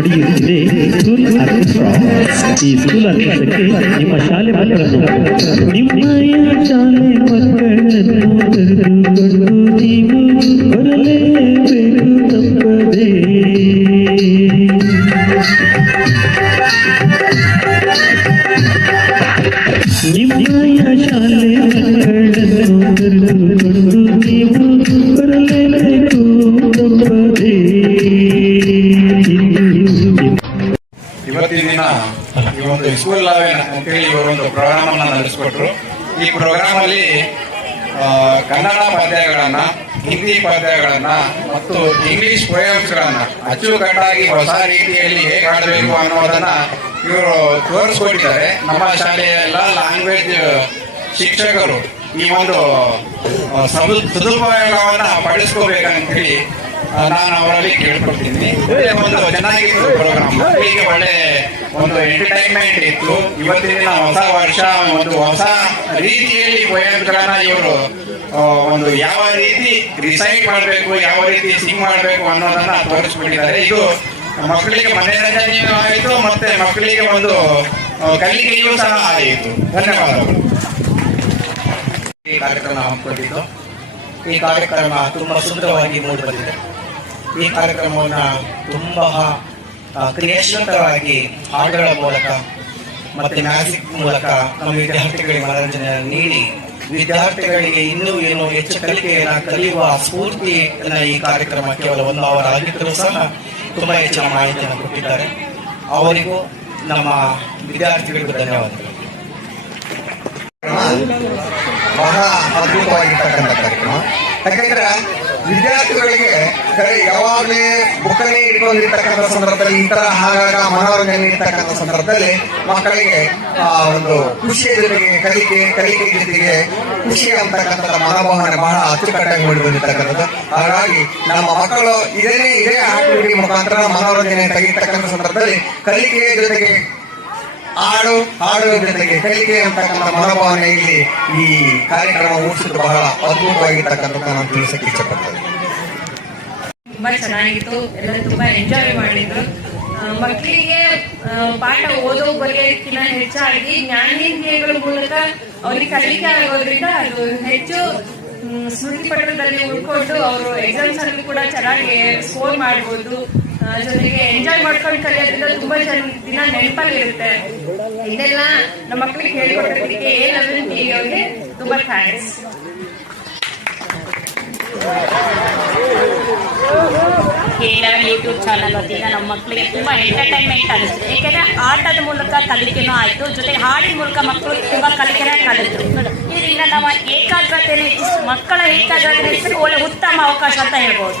ನಡೆಯುತ್ತಿದೆ school orchestra ಈ school ಆರ್ಕೆಸ್ಟ್ರಾಕ್ಕೆ ನಿಮ್ಮ ಶಾಲೆ ಮಕ್ಕಳನ್ನು ನಿಮ್ಮಯ ಶಾಲೆ ಮಕ್ಕಳನ್ನು ಕರೆದುಕೊಂಡು ನೀವು ಬರಲೇಬೇಕು ಅಂತೇಳಿ ಇವರು ಒಂದು ಅನ್ನ ನಡೆಸಿಕೊಟ್ರು. ಈ ಪ್ರೋಗ್ರಾಮ್ ಅಲ್ಲಿ ಕನ್ನಡ ಪದ್ಯಗಳನ್ನ, ಹಿಂದಿ ಪದ್ಯಗಳನ್ನ ಮತ್ತು ಇಂಗ್ಲಿಷ್ ಪೋಯಮ್ಸ್ ಗಳನ್ನ ಅಚ್ಚುಕಟ್ಟಾಗಿ ಹೊಸ ರೀತಿಯಲ್ಲಿ ಹೇಗೆ ಆಡಬೇಕು ಅನ್ನೋದನ್ನ ಇವರು ತೋರಿಸ್ಕೊಟ್ಟಿದ್ದಾರೆ. ನಮ್ಮ ಶಾಲೆಯ ಎಲ್ಲ ಲ್ಯಾಂಗ್ವೇಜ್ ಶಿಕ್ಷಕರು. ಈ ಒಂದು ಸದುಪಯೋಗವನ್ನ ಪಡಿಸ್ಕೋಬೇಕಂತ ಹೇಳಿ ಆ, ನಾನು ಅವರಲ್ಲಿ ಕೇಳ್ಕೊಳ್ತೀನಿ. ಒಂದು ಚೆನ್ನಾಗಿತ್ತು ಪ್ರೋಗ್ರಾಮ್ ಮಕ್ಕಳಿಗೆ ಒಳ್ಳೆ ಒಂದು ಎಂಟರ್ಟೈನ್ಮೆಂಟ್ ಇತ್ತು. ಇವತ್ತಿನ ಹೊಸ ವರ್ಷ ಒಂದು ಹೊಸ ರೀತಿಯಲ್ಲಿ ಪೋಯಮ್ಗಳನ್ನ ಇವರು ಒಂದು ಯಾವ ರೀತಿ ರಿಸೈಡ್ ಮಾಡಬೇಕು ಯಾವ ರೀತಿ ಸಿಂಗ್ ಮಾಡಬೇಕು ಅನ್ನೋದನ್ನ ತೋರಿಸ್ಬಿಟ್ಟಿದ್ದಾರೆ. ಇದು ಮಕ್ಕಳಿಗೆ ಮನರಂಜನೆಯೂ ಆಯಿತು ಮತ್ತೆ ಮಕ್ಕಳಿಗೆ ಒಂದು ಕಲಿಕೆಯೂ ಸಹ ಆಯಿತು. ಧನ್ಯವಾದಗಳು. ಈ ಕಾರ್ಯಕ್ರಮ ಹಮ್ಮಿಕೊಂಡಿದ್ದು. ಈ ಕಾರ್ಯಕ್ರಮ ತುಂಬಾ ಸುಂದರವಾಗಿ ಮೂಡಿ ಬಂದಿದೆ ಈ ಕಾರ್ಯಕ್ರಮವನ್ನು ತುಂಬಾ ಕ್ರಿಯಾಶೀಲವಾಗಿ ಹಾಡುಗಳ ಮೂಲಕ ಮತ್ತೆ ಮ್ಯಾಜಿಕ್ ಮೂಲಕ ನಮ್ಮ ವಿದ್ಯಾರ್ಥಿಗಳಿಗೆ ಮನರಂಜನೆ ನೀಡಿ, ವಿದ್ಯಾರ್ಥಿಗಳಿಗೆ ಇನ್ನೂ ಏನು ಹೆಚ್ಚು ಕಲಿಕೆಯನ್ನ ಕಲಿಯುವ ಸ್ಫೂರ್ತಿಯನ್ನ ಈ ಕಾರ್ಯಕ್ರಮ ಕೇವಲ ಒಂದು ಅವರ ಆಗಿದ್ದರೂ ಸಹ ತುಂಬಾ ಹೆಚ್ಚಿನ ಮಾಹಿತಿಯನ್ನು ಕೊಟ್ಟಿದ್ದಾರೆ. ಅವರಿಗೂ ನಮ್ಮ ವಿದ್ಯಾರ್ಥಿಗಳಿಗೂ ಧನ್ಯವಾದಗಳು. ಬಹಳ ಅದ್ಭುತವಾಗಿರ್ತಕ್ಕಂಥ ಕಾರ್ಯಕ್ರಮ. ಯಾಕಂದ್ರೆ ವಿದ್ಯಾರ್ಥಿಗಳಿಗೆ ಕರೆ ಯಾವಾಗಲೇ ಬುಕ್ಕನೇ ಇಟ್ಕೊಂಡಿರ್ತಕ್ಕಂಥ ಸಂದರ್ಭದಲ್ಲಿ ಈ ತರ ಹಾಗಾಗ ಮನೋರಂಜನೆ ಇರ್ತಕ್ಕಂಥ ಸಂದರ್ಭದಲ್ಲಿ ಮಕ್ಕಳಿಗೆ, ಆ, ಒಂದು ಖುಷಿಯ ಜೊತೆಗೆ ಕಲಿಕೆ ಕಲಿಕೆ ಜೊತೆಗೆ ಖುಷಿ ಅಂತಕ್ಕಂಥ ಮನೋಭಾವನೆ ಬಹಳ ಅಚ್ಚುಕಟ್ಟಾಗಿ ಮೂಡಿ ಬಂದಿರ್ತಕ್ಕಂಥದ್ದು. ಹಾಗಾಗಿ ನಮ್ಮ ಮಕ್ಕಳು ಇದೇ ಇದೇ ಆಕ್ಟಿವಿಟಿ ಮುಖಾಂತರ ಮನೋರಂಜನೆ ತೆಗಿತಕ್ಕಂಥ ಸಂದರ್ಭದಲ್ಲಿ ಕಲಿಕೆಯ ಜೊತೆಗೆ ಹಾಡು ಹಾಡುವ ಜೊತೆಗೆ ಕಲಿಕೆ ಅಂತಕ್ಕಂಥ ಮನೋಭಾವನೆ ಇಲ್ಲಿ ಈ ಕಾರ್ಯಕ್ರಮ ಮೂಡಿಸಿದ್ದು ಬಹಳ ಅದ್ಭುತವಾಗಿರ್ತಕ್ಕಂಥ ನಾನು ತಿಳಿಸಕ್ಕೆ ಇಷ್ಟಪಡ್ತೇನೆ. ತುಂಬಾ ಚೆನ್ನಾಗಿತ್ತು ಎಲ್ಲ ತುಂಬಾ ಎಂಜಾಯ್ ಮಾಡಿದ್ರು ಮಕ್ಕಳಿಗೆ ಪಾಠ ಓದೋ ಬರೆಯೋಕ್ಕಿಂತ ಹೆಚ್ಚಾಗಿ ಜ್ಞಾನೇಂದ್ರಿಯಗಳ ಮೂಲಕ ಅವ್ರಿಗೆ ಕಲಿಕೆ ಆಗೋದ್ರಿಂದ ಅದು ಹೆಚ್ಚು ಸ್ಮೃತಿ ಪಟದಲ್ಲಿ ಉಳ್ಕೊಂಡು ಅವರು ಎಕ್ಸಾಮ್ಸ್ ಅಲ್ಲಿ ಕೂಡ ಚೆನ್ನಾಗಿ ಸ್ಕೋರ್ ಮಾಡ್ಬೋದು. ಆ, ಜೊತೆಗೆ ಎಂಜಾಯ್ ಮಾಡ್ಕೊಂಡು ಕಲಿಯೋದ್ರಿಂದ ತುಂಬಾ ಜನ ದಿನ ನೆನಪಲ್ಲಿರುತ್ತೆ. ಇದೆಲ್ಲ ನಮ್ಮ ಮಕ್ಕಳಿಗೆ ಹೇಳಿಕೊಟ್ಟಿದ್ದಕ್ಕೆ ಏನಾದ್ರೂ ಟಿ ಅವ್ರಿಗೆ ತುಂಬಾ ಥ್ಯಾಂಕ್ಸ್ ಯೂಟ್ಯೂಬ್ ಚಾನಲ್ ವತಿಯಿಂದ ನಮ್ಮ ಮಕ್ಕಳಿಗೆ ತುಂಬ ಎಂಟರ್ಟೈನ್ಮೆಂಟ್ ಅನಿಸ್ತು ಏಕೆಂದರೆ ಆಟದ ಮೂಲಕ ಕಲಿಕೆನೂ ಆಯಿತು. ಜೊತೆಗೆ ಹಾಡಿನ ಮೂಲಕ ಮಕ್ಕಳು ತುಂಬ ಕಲಿಕೆನ ಕಲಿತರು. ಇದರಿಂದ ಏಕಾಗ್ರತೆಯನ್ನು ಹೆಚ್ಚಿಸ್ ಮಕ್ಕಳ ಏಕಾಗ್ರತೆ ಒಳ್ಳೆ ಉತ್ತಮ ಅವಕಾಶ ಅಂತ ಹೇಳ್ಬೋದು.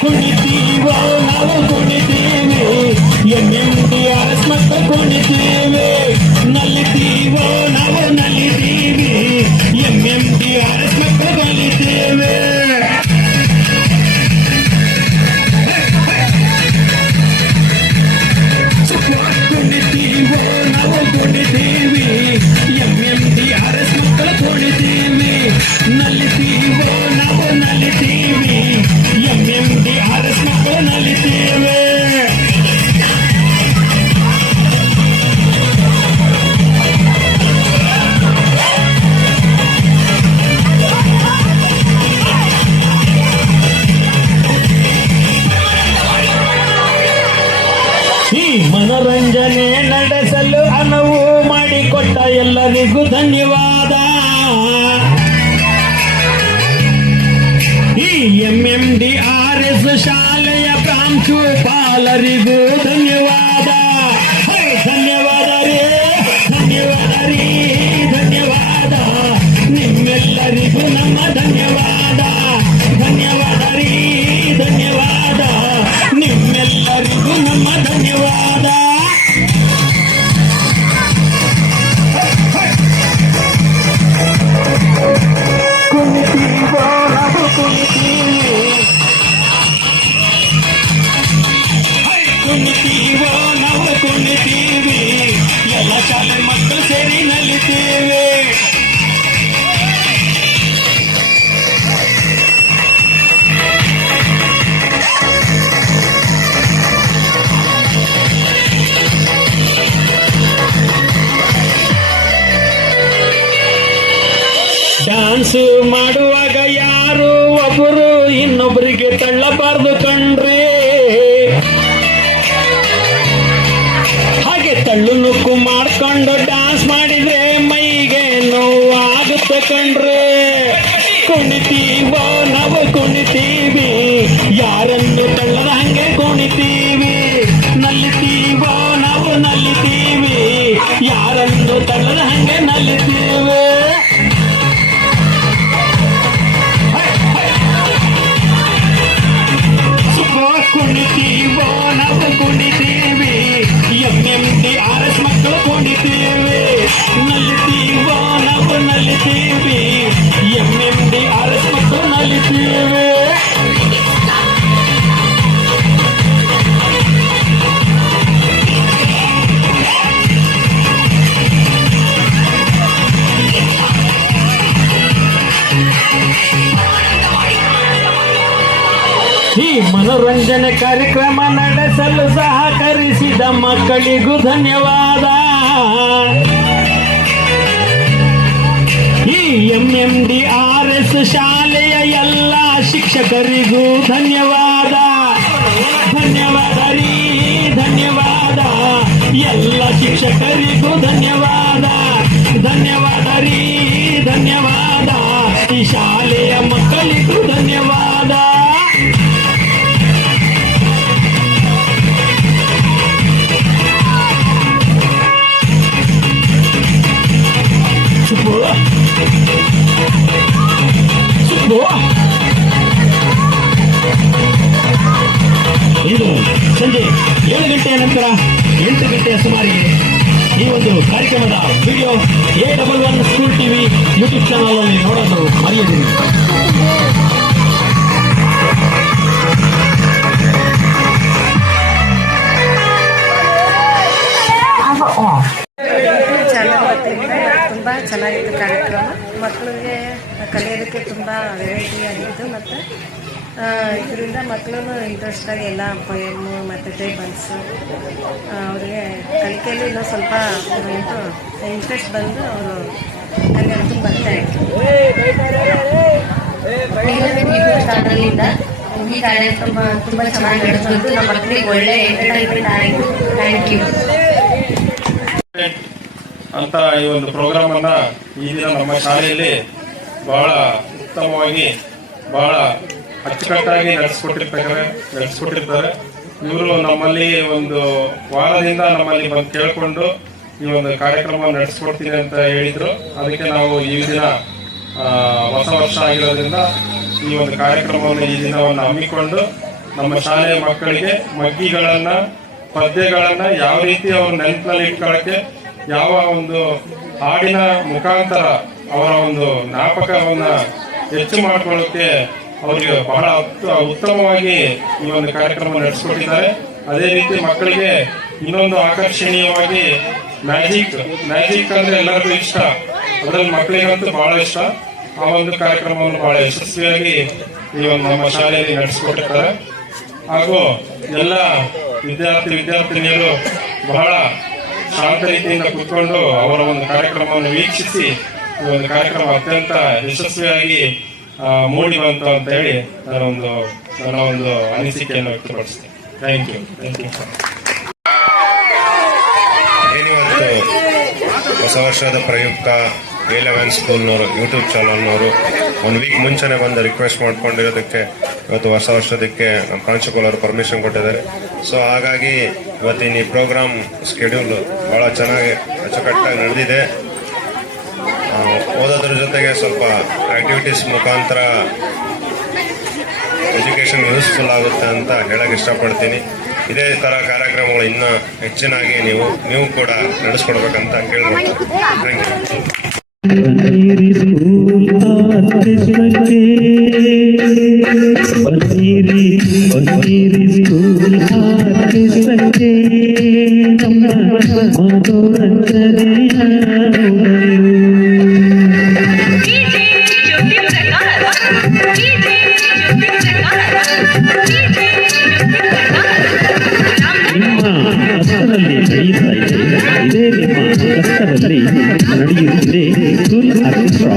ಕುಣಿತೀವೋ ನಾವು ಕುಣಿತೀವಿ ಎಂಎಂಡಿಆರ್ಎಸ್ ಮಕ್ಕಳು ಕುಣಿತೀವಿ ಕೊಟ್ಟ ಎಲ್ಲರಿಗೂ ಧನ್ಯವಾದ. ಈ M M D R S ಶಾಲೆಯ ಪ್ರಾಂಶುಪಾಲರಿಗೂ ಧನ್ಯವಾದ. ಧನ್ಯವಾದ ರೇ, ಧನ್ಯವಾದ ರೀ, ಧನ್ಯವಾದ. ನಿಮ್ಮೆಲ್ಲರಿಗೂ ನಮ್ಮ ಧನ್ಯವಾದ. ಡ್ಯಾನ್ಸ್ ಮಾಡುವಾಗ ಯಾರು ಒಬ್ಬರು ಇನ್ನೊಬ್ಬರಿಗೆ ತಳ್ಳಬಾರ್ದು ಕಣ್ರಿ. ಈ ಮನೋರಂಜನೆ ಕಾರ್ಯಕ್ರಮ ನಡೆಸಲು ಸಹಕರಿಸಿದ ಮಕ್ಕಳಿಗೂ ಧನ್ಯವಾದ. ಈ M M D R S ಶಾಲೆಯ ಎಲ್ಲ ಶಿಕ್ಷಕರಿಗೂ ಧನ್ಯವಾದ. ಧನ್ಯವಾದ ರೀ, ಧನ್ಯವಾದ. ಎಲ್ಲ ಶಿಕ್ಷಕರಿಗೂ ಧನ್ಯವಾದ. ಧನ್ಯವಾದ ರೀ, ಧನ್ಯವಾದ. ಈ ಶಾಲೆಯ ಮಕ್ಕಳಿಗೂ ಧನ್ಯವಾದ. ಇದು ಸಂಜೆ ಏಳು ಗಂಟೆಯ ನಂತರ ಎಂಟು ಗಂಟೆಯ ಸುಮಾರಿಗೆ ಈ ಒಂದು ಕಾರ್ಯಕ್ರಮದ video A double one school TV YouTube channel ಅಲ್ಲಿ ನೋಡಲು ಮರೆಯದಿರಿ. ತುಂಬ ಚೆನ್ನಾಗಿತ್ತು ಕಾರ್ಯಕ್ರಮ. ಮಕ್ಕಳಿಗೆ ಕಲಿಯೋದಕ್ಕೆ ತುಂಬ ವೆರೈಟಿ ಆಗಿತ್ತು. ಮತ್ತು ಇದರಿಂದ ಮಕ್ಕಳು ಇಂಟ್ರೆಸ್ಟ್ ಆಗಿ ಎಲ್ಲ ಪೊಯಮು ಮತ್ತು ಟೇಬಲ್ಸು ಅವರಿಗೆ ಕಲಿಕೆಯಲ್ಲಿ ಇನ್ನೂ ಸ್ವಲ್ಪ ಇಂಟ್ರೆಸ್ಟ್ ಬಂದು ಅವರು ಕಲಿಯೋದು ಬರ್ತಾ ಇತ್ತು ಚಾನಲಿಂದ ಈ ಕಾರ್ಯಕ್ರಮ ತುಂಬ ಚೆನ್ನಾಗಿ ನಡೆಸಿದ್ದು ನಮ್ಮ ಮಕ್ಕಳಿಗೆ ಒಳ್ಳೆ ಎಂಟರ್ಟೈನ್ಮೆಂಟ್ ಆಯಿತು ಥ್ಯಾಂಕ್ ಯು ಅಂತ ಈ ಒಂದು ಪ್ರೋಗ್ರಾಮ್ ಅನ್ನ ಈ ದಿನ ನಮ್ಮ ಶಾಲೆಯಲ್ಲಿ ಬಹಳ ಉತ್ತಮವಾಗಿ, ಬಹಳ ಅಚ್ಚುಕಟ್ಟಾಗಿ ನಡೆಸ್ಕೊಟ್ಟಿರ್ತಾರೆ ನಡೆಸ್ಕೊಟ್ಟಿರ್ತಾರೆ ಇವರು ನಮ್ಮಲ್ಲಿ ಒಂದು ವಾರದಿಂದ ನಮ್ಮಲ್ಲಿ ಬಂದು ಕೇಳಿಕೊಂಡು ಈ ಒಂದು ಕಾರ್ಯಕ್ರಮ ನಡೆಸ್ಕೊಡ್ತೀನಿ ಅಂತ ಹೇಳಿದ್ರು. ಅದಕ್ಕೆ ನಾವು ಈ ದಿನ ಹೊಸ ವರ್ಷ ಆಗಿರೋದ್ರಿಂದ ಈ ಒಂದು ಕಾರ್ಯಕ್ರಮವನ್ನು ಈ ದಿನವನ್ನು ಹಮ್ಮಿಕೊಂಡು ನಮ್ಮ ಶಾಲೆಯ ಮಕ್ಕಳಿಗೆ ಮಗ್ಗಿಗಳನ್ನ, ಪದ್ಯಗಳನ್ನ ಯಾವ ರೀತಿ ಅವ್ರ ನೆನಪಿನಲ್ಲಿ ಇಟ್ಕೊಳ್ಳಕ್ಕೆ ಯಾವ ಒಂದು ಹಾಡಿನ ಮುಖಾಂತರ ಅವರ ಒಂದು ಜ್ಞಾಪಕವನ್ನ ಹೆಚ್ಚು ಮಾಡಿಕೊಳ್ಳುತ್ತೆ, ಅವರಿಗೆ ಬಹಳ ಉತ್ತಮವಾಗಿ ಈ ಒಂದು ಕಾರ್ಯಕ್ರಮ ನಡೆಸಿಕೊಟ್ಟಿದ್ದಾರೆ. ಅದೇ ರೀತಿ ಮಕ್ಕಳಿಗೆ ಇನ್ನೊಂದು ಆಕರ್ಷಣೀಯವಾಗಿ ಮ್ಯಾಜಿಕ್ ಮ್ಯಾಜಿಕ್ ಅಂದ್ರೆ ಎಲ್ಲರಿಗೂ ಇಷ್ಟ. ಅದರಲ್ಲಿ ಮಕ್ಕಳಿಗಂತೂ ಬಹಳ ಇಷ್ಟ. ಆ ಒಂದು ಕಾರ್ಯಕ್ರಮವನ್ನು ಬಹಳ ಯಶಸ್ವಿಯಾಗಿ ಈ ಒಂದು ನಮ್ಮ ಶಾಲೆಯಲ್ಲಿ ನಡೆಸಿಕೊಟ್ಟಿರ್ತಾರೆ ಹಾಗೂ ಎಲ್ಲ ವಿದ್ಯಾರ್ಥಿ, ವಿದ್ಯಾರ್ಥಿನಿಯರು ಬಹಳ ಶಾಂತ ರೀತಿಯಿಂದ ಕುತ್ಕೊಂಡು ಅವರ ಒಂದು ಕಾರ್ಯಕ್ರಮವನ್ನು ವೀಕ್ಷಿಸಿ, ಈ ಒಂದು ಕಾರ್ಯಕ್ರಮ ಅತ್ಯಂತ ಯಶಸ್ವಿಯಾಗಿ ಮೂಡಿ ಬಂತು ಅಂತ ಹೇಳಿ ನಾನೊಂದು ನನ್ನ ಒಂದು ಅನಿಸಿಕೆಯನ್ನು ವ್ಯಕ್ತಪಡಿಸ್ತೇನೆ. ಥ್ಯಾಂಕ್ ಯು ಥ್ಯಾಂಕ್ ಯು ಹೊಸ ವರ್ಷದ ಪ್ರಯುಕ್ತ ಎ ಲೆವೆನ್ ಸ್ಕೂಲ್ನವರು, ಯೂಟ್ಯೂಬ್ ಚಾನಲ್ನವರು ಒಂದು ವೀಕ್ ಮುಂಚೆನೇ ಬಂದು ರಿಕ್ವೆಸ್ಟ್ ಮಾಡ್ಕೊಂಡಿರೋದಕ್ಕೆ, ಇವತ್ತು ಹೊಸ ವರ್ಷದಕ್ಕೆ ನಮ್ಮ ಪ್ರಾಂಶುಪಾಲರು ಪರ್ಮಿಷನ್ ಕೊಟ್ಟಿದ್ದಾರೆ. ಸೊ ಹಾಗಾಗಿ ಇವತ್ತಿನ ಈ ಪ್ರೋಗ್ರಾಮ್ ಸ್ಕೆಡ್ಯೂಲ್ ಭಾಳ ಚೆನ್ನಾಗಿ ಅಚ್ಚುಕಟ್ಟಾಗಿ ನಡೆದಿದೆ. ಓದೋದ್ರ ಜೊತೆಗೆ ಸ್ವಲ್ಪ ಆಕ್ಟಿವಿಟೀಸ್ ಮುಖಾಂತರ ಎಜುಕೇಷನ್ ಯೂಸ್ಫುಲ್ ಆಗುತ್ತೆ ಅಂತ ಹೇಳಕ್ಕೆ ಇಷ್ಟಪಡ್ತೀನಿ. ಇದೇ ಥರ ಕಾರ್ಯಕ್ರಮಗಳು ಇನ್ನೂ ಹೆಚ್ಚಿನಾಗಿ ನೀವು ನೀವು ಕೂಡ ನಡೆಸ್ಕೊಡ್ಬೇಕಂತ ಕೇಳ್ಬೋದು ಥ್ಯಾಂಕ್ ಯು ನಡೆಯುತ್ತಿದೆ ಸ್ಕೂಲ್ ಆರ್ಕೆಸ್ಟ್ರಾ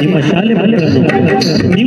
ನಿಮ್ಮ ಶಾಲೆ ಮಕ್ಕಳನ್ನು ಕರೆದುಕೊಂಡು